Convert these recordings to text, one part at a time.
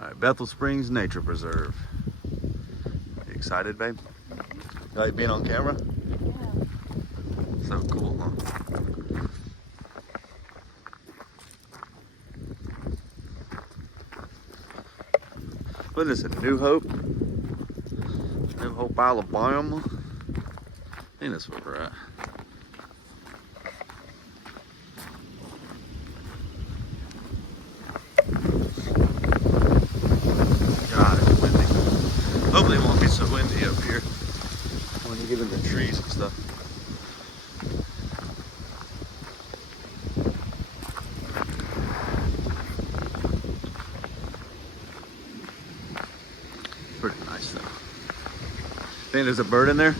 All right, Bethel Springs Nature Preserve. You excited, babe? You like being on camera? Yeah. So cool, huh? What is it, New Hope? New Hope, Alabama? I think that's where we're at. God, it's windy. Hopefully it won't be so windy up here when you get in the trees and stuff. Pretty nice though. Think there's a bird in there?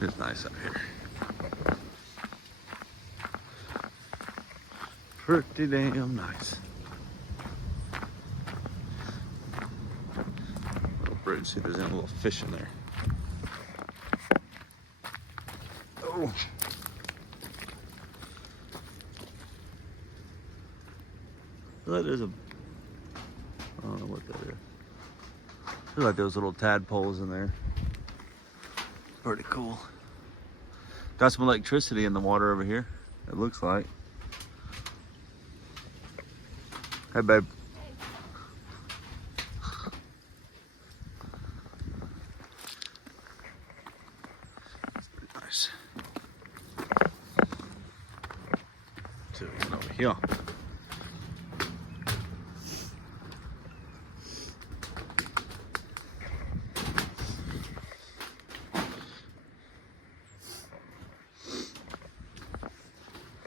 It's nice out here. Pretty damn nice. Little bridge, see if there's any little fish in there. Oh. There's a, I don't know what that is. There's like those little tadpoles in there. Pretty cool. Got some electricity in the water over here, it looks like. Hey, babe. That's pretty nice. So we get over here.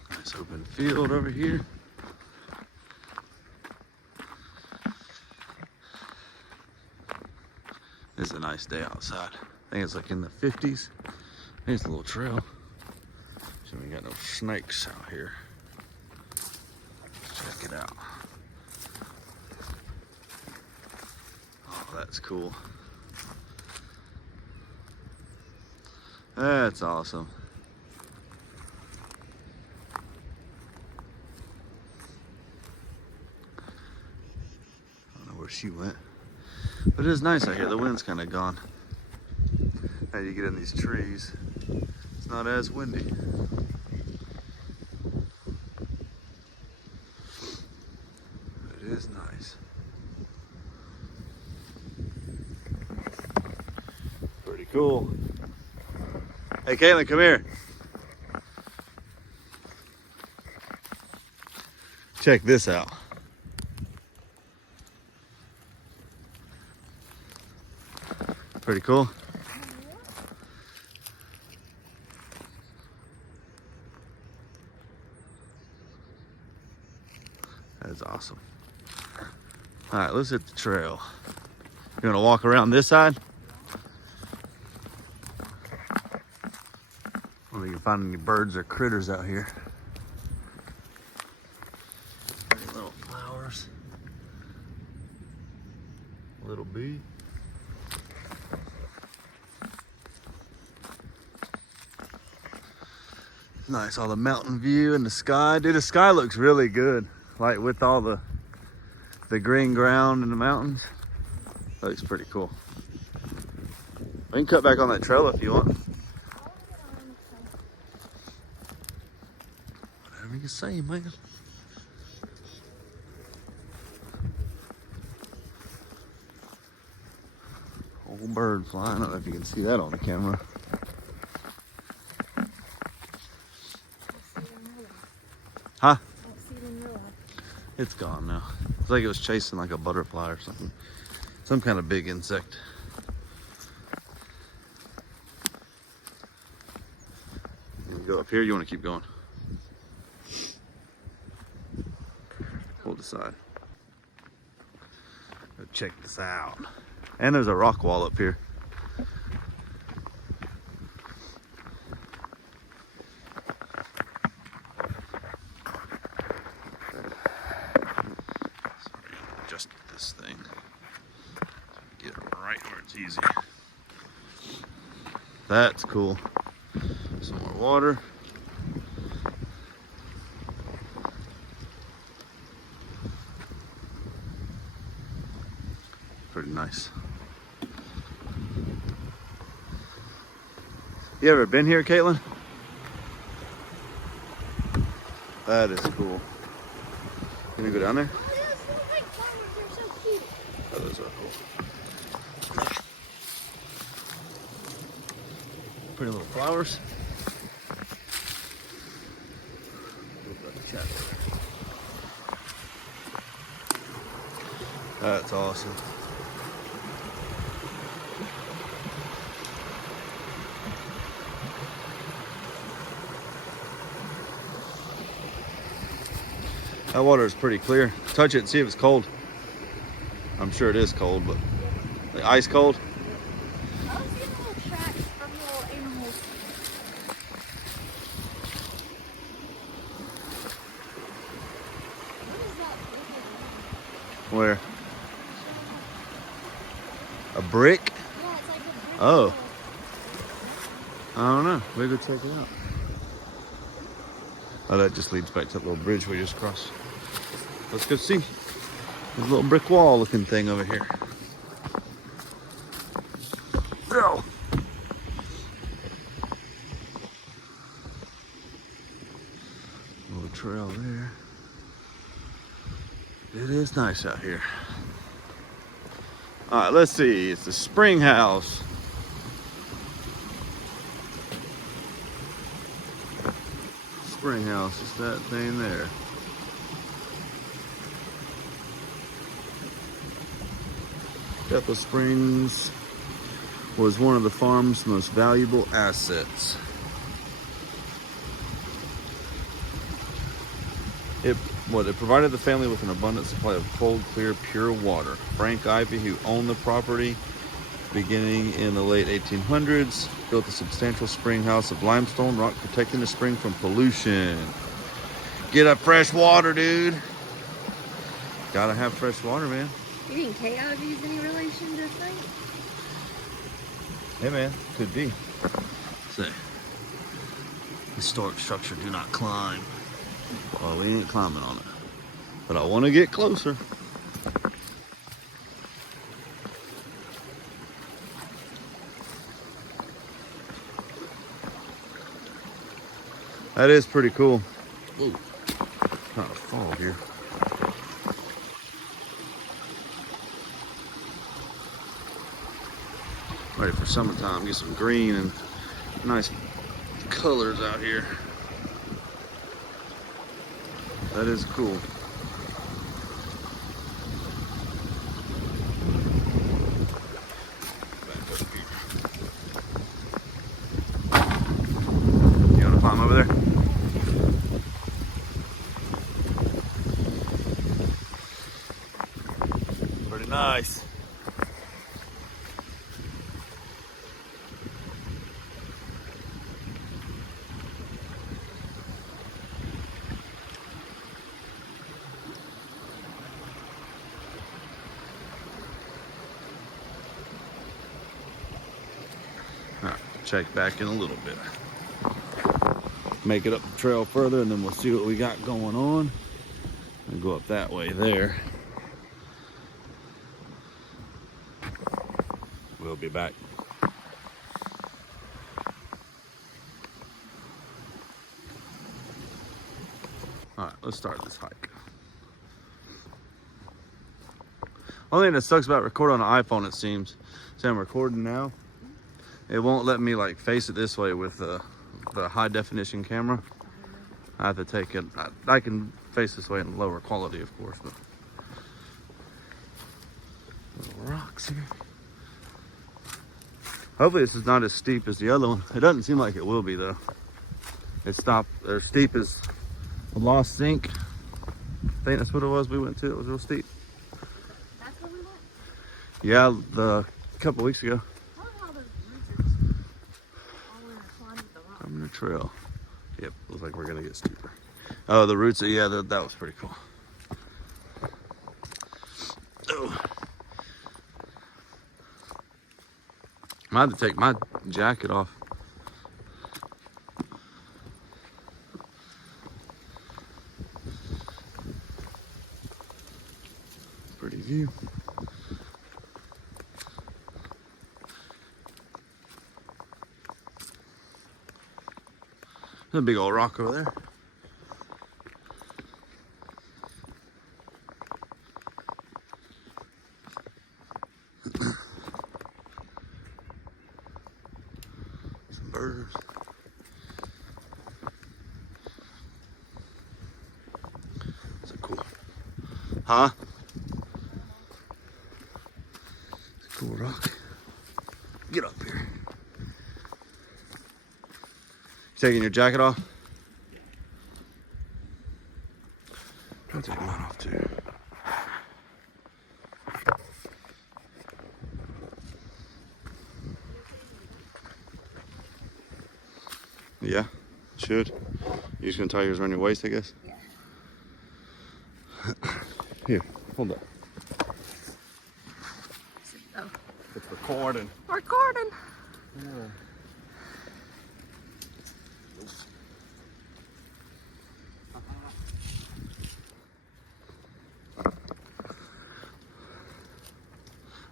Nice open field over here. It's a nice day outside. I think it's like in the 50s. I think it's a little trail. So we got no snakes out here. Check it out. Oh, that's cool. That's awesome. I don't know where she went. But it is nice out here. The wind's kind of gone. Now you get in these trees, it's not as windy. It is nice. Pretty cool. Hey, Caitlin, come here. Check this out. Pretty cool. That's awesome. All right, let's hit the trail. You want to walk around this side? Well, you can find any birds or critters out here. Pretty little flowers. Little bee. Nice, all the mountain view and the sky. Dude, the sky looks really good. Like with all the green ground and the mountains. Looks pretty cool. We can cut back on that trail if you want. Whatever you say, man. Old bird flying. I don't know if you can see that on the camera. Huh? It's gone now. It's like it was chasing like a butterfly or something. Some kind of big insect. You go up here, you want to keep going? We'll decide. Go check this out. And there's a rock wall up here. Adjust this thing. Get it right where it's easy. That's cool. Some more water. Pretty nice. You ever been here, Caitlin? That is cool. Can we go down there? Oh, those little big flowers are so cute. Oh, those are cool. Pretty little flowers. That's awesome. That water is pretty clear. Touch it and see if it's cold. I'm sure it is cold, but the ice cold. I was seeing little tracks from little animals. What is that? Where? A brick? Yeah, it's like a brick Oh. wall. I don't know. Maybe go check it out. Oh, that just leads back to that little bridge we just crossed. Let's go see. There's a little brick wall looking thing over here. Oh. Little trail there. It is nice out here. All right, let's see. It's the spring house. Spring house, it's that thing there. Bethel Springs was one of the farm's most valuable assets. It provided the family with an abundant supply of cold, clear, pure water. Frank Ivy, who owned the property beginning in the late 1800s, built a substantial spring house of limestone rock protecting the spring from pollution. Get up fresh water, dude. Gotta have fresh water, man. You think K Ivy's any relation to Frank? Hey, man, could be. Say, historic structure, do not climb. Well, we ain't climbing on it, but I want to get closer. That is pretty cool. Ooh, kind of fall here. Ready for summertime. Get some green and nice colors out here. That is cool. Back up here. You want to climb over there? Pretty nice. All right, check back in a little bit. Make it up the trail further, and then we'll see what we got going on. And go up that way there. We'll be back. All right, let's start this hike. Only thing that sucks about recording on an iPhone, it seems. See, I'm recording now. It won't let me like face it this way with the high definition camera. I have to take it. I can face this way in lower quality, of course, but little rocks here. Hopefully this is not as steep as the other one. It doesn't seem like it will be though. It's steep as a Lost Sink. I think that's what it was we went to. It was real steep. That's where we went? Yeah, a couple weeks ago. I love how those roots are just all intertwined with the rock. I'm in the trail. Yep, looks like we're gonna get steeper. Oh, the roots, yeah, that was pretty cool. Oh. I had to take my jacket off. view. There's a big old rock over there. Some birds. That's a cool. Huh? It's a cool rock. Get up here. Taking your jacket off? I'll take mine off too. Yeah, should. You just gonna tie yours around your waist, I guess? Yeah. Here, hold up. Oh. It's recording. Recording. Yeah.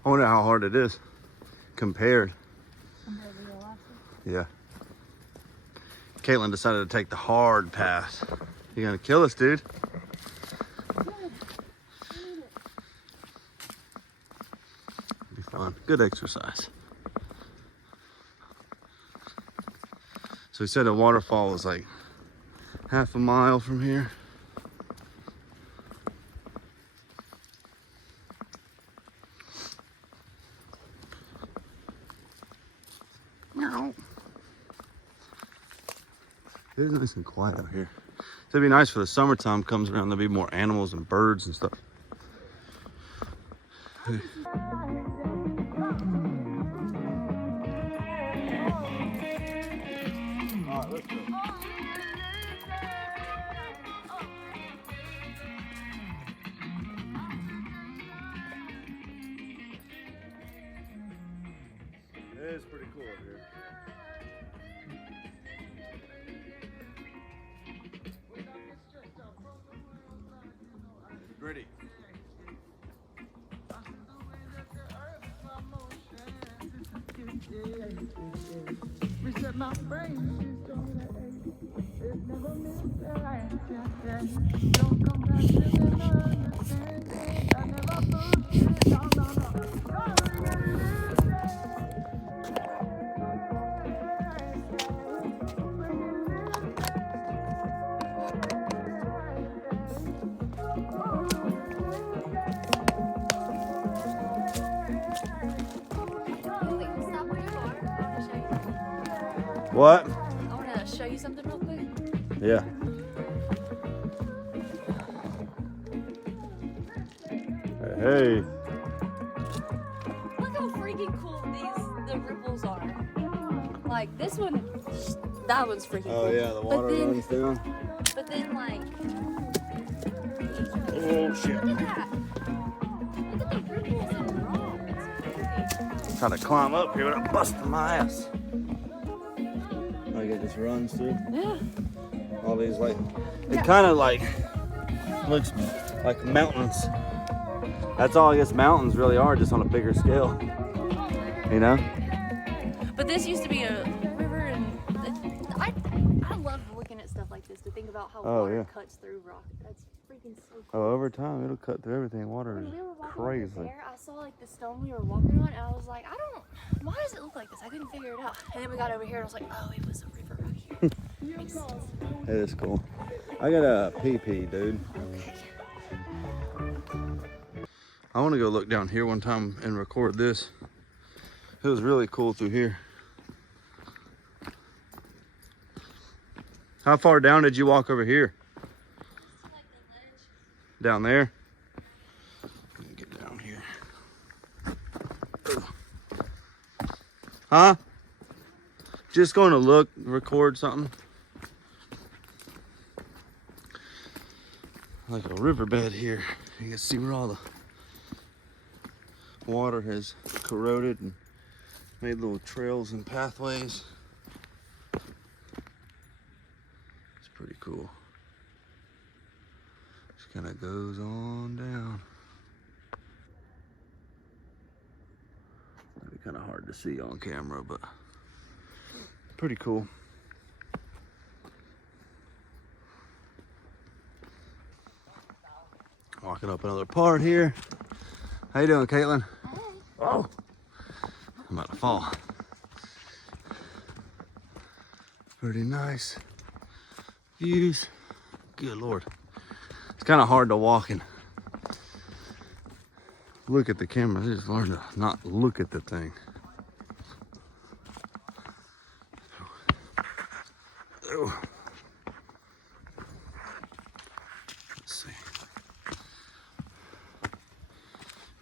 I wonder how hard it is compared. Yeah. Caitlin decided to take the hard path. You're gonna kill us, dude. It'll be fun. Good exercise. So he said a waterfall was like half a mile from here. It is nice and quiet out here. It'd be nice for the summertime comes around. There'll be more animals and birds and stuff. Alright, let's go. It is pretty cool up here. Gritty. Reset my brain. It never missed that. Don't come back to the understanding. I never put it. What? I want to show you something real quick. Yeah. Hey. Look how freaking cool the ripples are. Like this one, that one's freaking cool. Oh yeah, the water runs down. But then like, Oh shit. look at that. Look at the ripples in the rocks. Trying to climb up here without busting my ass. Like it just runs through. Yeah. All these like, it kind of like looks like mountains. That's all I guess mountains really are, just on a bigger scale. You know? But this used to be a river, and I love looking at stuff like this to think about how water cuts through rock. That's freaking so cool. Oh, over time it'll cut through everything. Water When is we were walking crazy. over there, I saw like the stone we were walking on, and I was like, why does it look like this? I couldn't figure it out. And then we got over here, and I was like, oh, it was a river right here. Makes sense. It is cool. I got a pee-pee, dude. Okay. I want to go look down here one time and record this. It was really cool through here. How far down did you walk over here? Like the ledge. Down there? Let me get down here. Huh? Just going to look, record something. Like a riverbed here. You can see where all the water has corroded and made little trails and pathways. It's pretty cool. Just kind of goes on down. kind of hard to see on camera, but pretty cool. Walking up another part here. How you doing, Caitlin? Hey. Oh, I'm about to fall. Pretty nice views. Good Lord. It's kind of hard to walk and look at the camera. I just learned to not look at the thing. Oh. Let's see.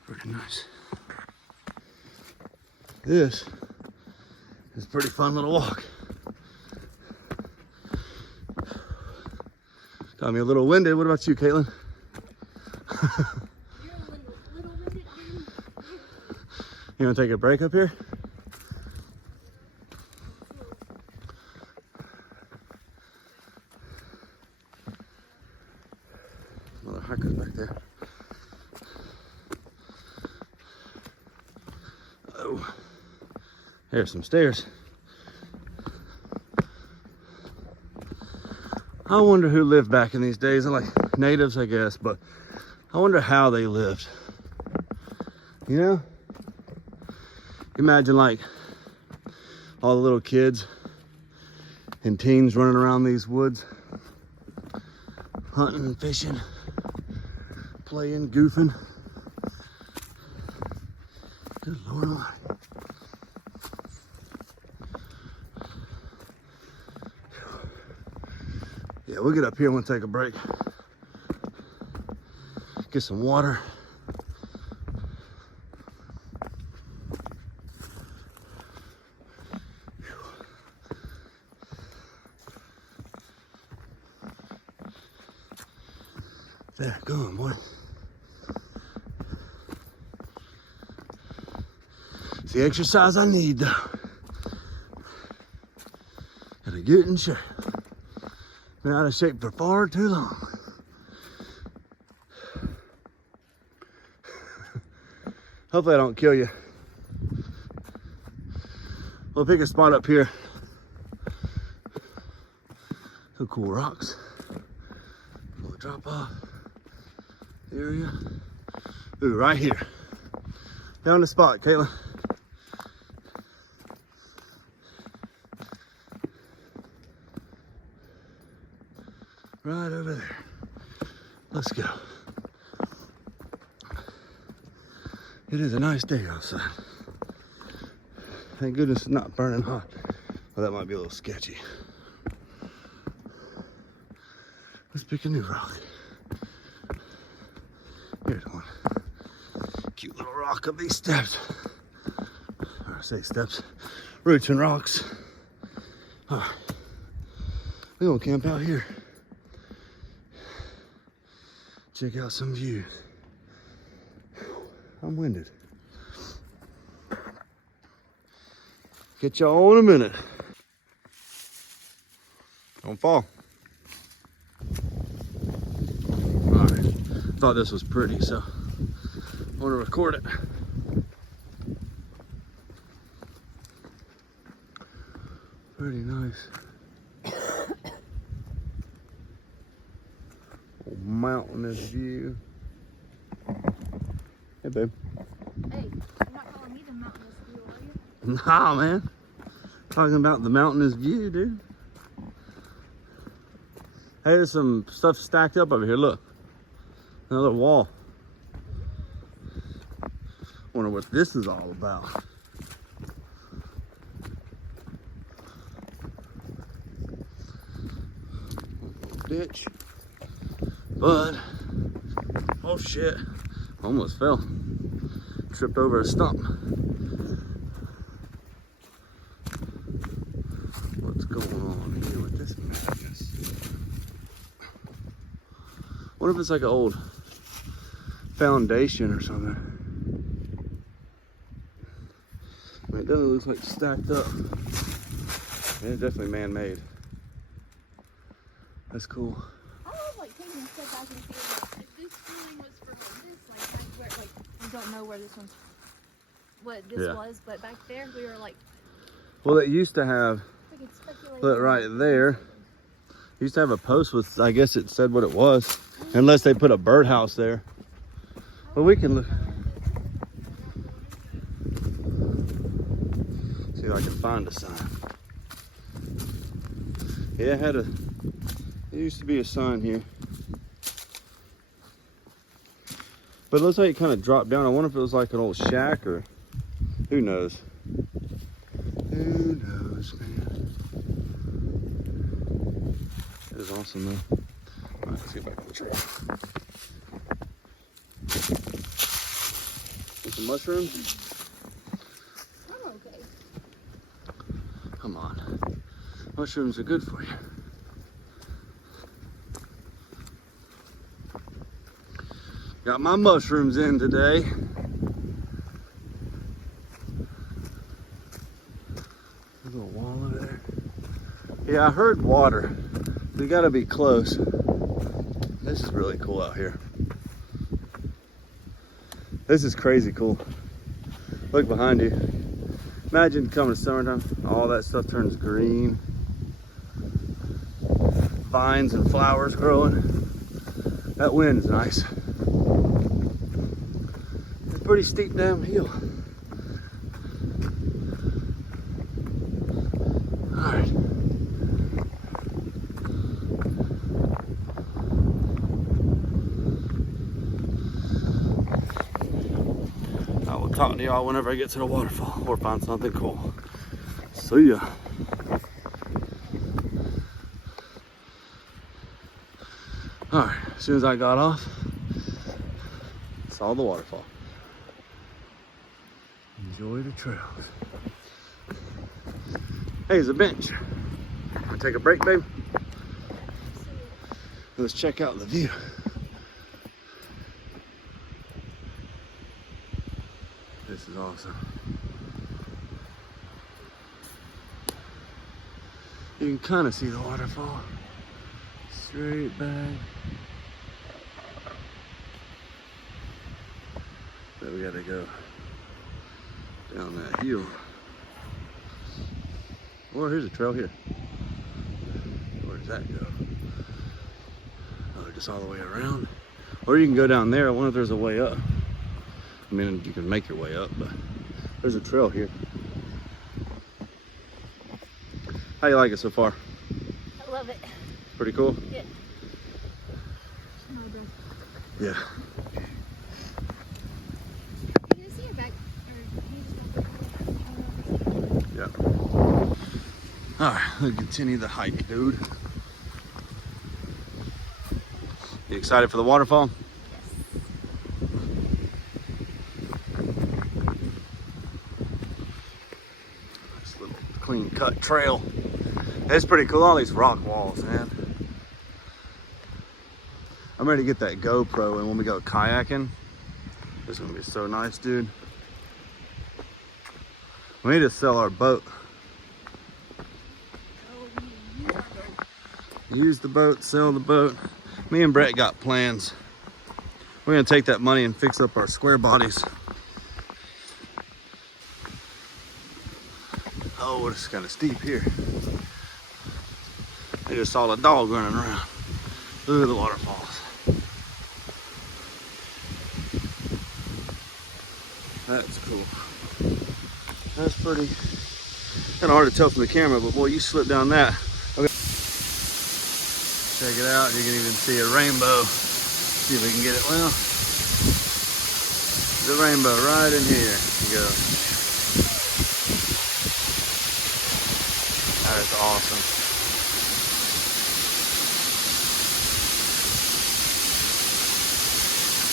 Pretty nice. This is a pretty fun little walk. Got me a little winded. What about you, Caitlin? You're a little winded. You want to take a break up here? Another hikers back there. Oh, there's some stairs. I wonder who lived back in these days. Like natives, I guess, but I wonder how they lived. You know? Imagine like all the little kids and teens running around these woods, hunting and fishing, playing, goofing. Good Lord Almighty. Yeah, we'll get up here and we'll take a break. Get some water. There, go on, boy. It's the exercise I need, though. Gotta get in shape. Been out of shape for far too long. Hopefully I don't kill you. We'll pick a spot up here. Some cool rocks. Little drop off area. Ooh, right here. Found the spot, Caitlin. Right over there. Let's go. It is a nice day outside. Thank goodness it's not burning hot. Well, that might be a little sketchy. Let's pick a new rock. Here's one. Cute little rock up these steps. Or I say steps. Roots and rocks. All right. We're gonna camp out here. Check out some views. I'm winded. Get y'all in a minute. Don't fall. Alright. Thought this was pretty, so I want to record it. Pretty nice. Mountainous view. Hey, babe. Hey, you're not calling me the mountainous view, are you? Nah, man. Talking about the mountainous view, dude. Hey, there's some stuff stacked up over here. Look. Another wall. Wonder what this is all about. Ditch. But, oh shit. Almost fell. Tripped over a stump. What's going on here with this madness? What if it's like an old foundation or something? I mean, it doesn't look like stacked up. And it's definitely man-made. That's cool. I love like taking a step back and feeling like if this feeling was for like this, like where, like I don't know where this one's what this Yeah. was, but back there we were like Well, it used to have, we could speculate. look on right what there. it It used to have a post with, I guess it said what it was, unless they put a birdhouse there. But we can look. See if I can find a sign. Yeah, it had a, there used to be a sign here. But it looks like it kind of dropped down. I wonder if it was like an old shack or who knows. Who knows, man. It is awesome though. All right, let's get back to the trail. Want some mushrooms? I'm okay. Come on. Mushrooms are good for you. Got my mushrooms in today. There's a wall over there. Yeah, I heard water. We gotta be close. This is really cool out here. This is crazy cool. Look behind you. Imagine coming to summertime, all that stuff turns green. Vines and flowers growing. That wind's nice. It's a pretty steep damn hill. All right. I will talk to y'all whenever I get to the waterfall or find something cool. See ya. All right, as soon as I got off, saw the waterfall. Enjoy the trails. Hey, there's a bench. Wanna take a break, babe? Let's check out the view. This is awesome. You can kind of see the waterfall. Straight back. But we gotta go down that hill. Well, here's a trail here. Where does that go? Oh, just all the way around. Or you can go down there. I wonder if there's a way up. I mean, you can make your way up, but there's a trail here. How you like it so far? I love it. Pretty cool? Yeah. Yeah. You can see it back, or you just Yeah. All right, let's continue the hike, dude. You excited for the waterfall? This little clean cut trail. It's pretty cool, all these rock walls, man. I'm ready to get that GoPro, and when we go kayaking, it's gonna be so nice, dude. We need to sell our boat. Use the boat, sell the boat. Me and Brett got plans. We're gonna take that money and fix up our square bodies. Oh, it's kind of steep here. I just saw a dog running around. Look at the waterfalls. That's cool. That's pretty, kind of hard to tell from the camera, but boy, you slip down that. Okay. Check it out, you can even see a rainbow. See if we can get it. Well, the rainbow right in here. You go. That is awesome.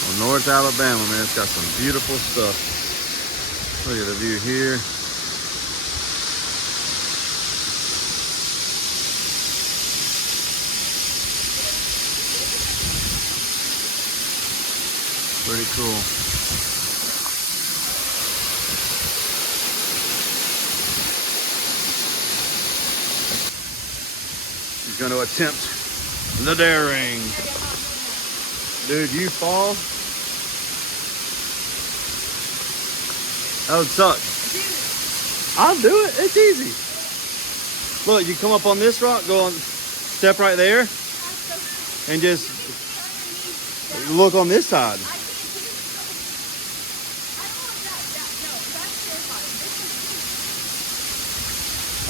Well, North Alabama, man, it's got some beautiful stuff. Look at the view here. Pretty cool. He's going to attempt the daring. Dude, you fall. That would suck. I'll do it. It's easy. Look, you come up on this rock, go on, step right there, and just look on this side.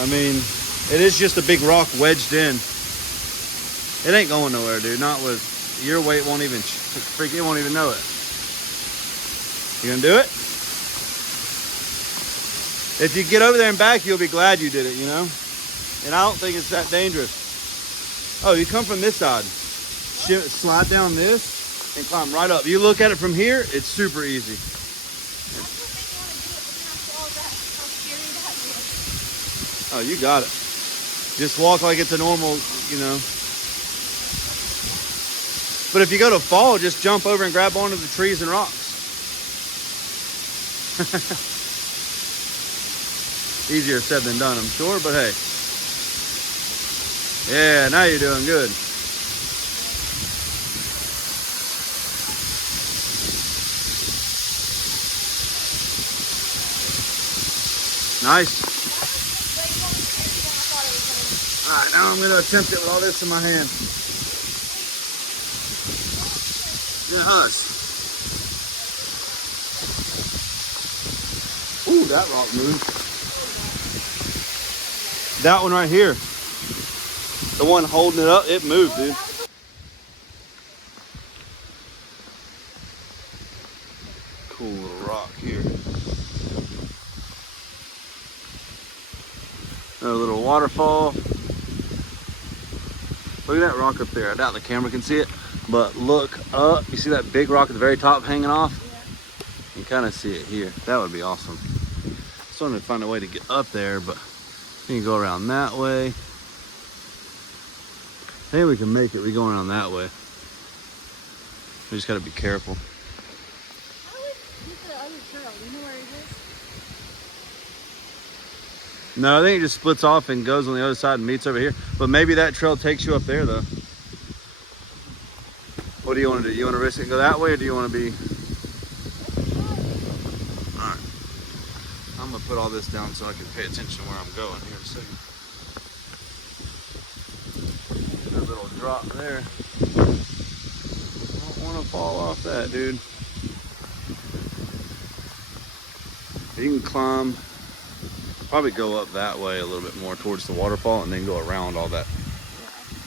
I mean, it is just a big rock wedged in. It ain't going nowhere, dude. Not with your weight. Won't even freak. It won't even know it. You gonna do it? If you get over there and back, you'll be glad you did it, you know? And I don't think it's that dangerous. Oh, you come from this side. Slide down this and climb right up. You look at it from here, it's super easy. Oh, you got it. Just walk like it's a normal, you know. But if you go to fall, just jump over and grab onto the trees and rocks. Easier said than done, I'm sure, but hey. Yeah, now you're doing good. Nice. All right, now I'm going to attempt it with all this in my hand. Yeah, us. Ooh, that rock moved. That one right here. The one holding it up, it moved, dude. Cool little rock here. Another little waterfall. Look at that rock up there. I doubt the camera can see it, but look up. You see that big rock at the very top hanging off? Yeah. You kind of see it here. That would be awesome. Just wanted to find a way to get up there, but you can go around that way. I think we can make it. We go around that way. We just got to be careful. How do we get to the other trail? Do you know where it is? No, I think it just splits off and goes on the other side and meets over here. But maybe that trail takes you up there, though. What do you want to do? You want to risk it and go that way, or do you want to be... All right. I'm going to put all this down so I can pay attention to where I'm going here in a second. A little drop there. I don't want to fall off that, dude. You can climb, probably go up that way a little bit more towards the waterfall and then go around all that.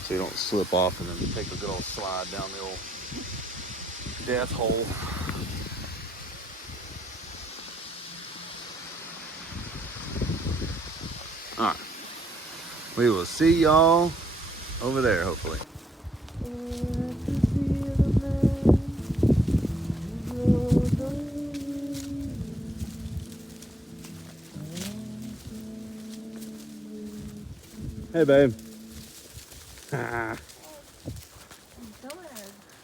So you don't slip off and then take a good old slide down the old death hole. All right. We will see y'all over there, hopefully. Hey, babe.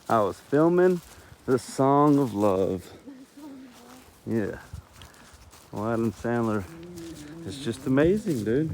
I was filming the Song of Love. Yeah. Well, Adam Sandler is just amazing, dude.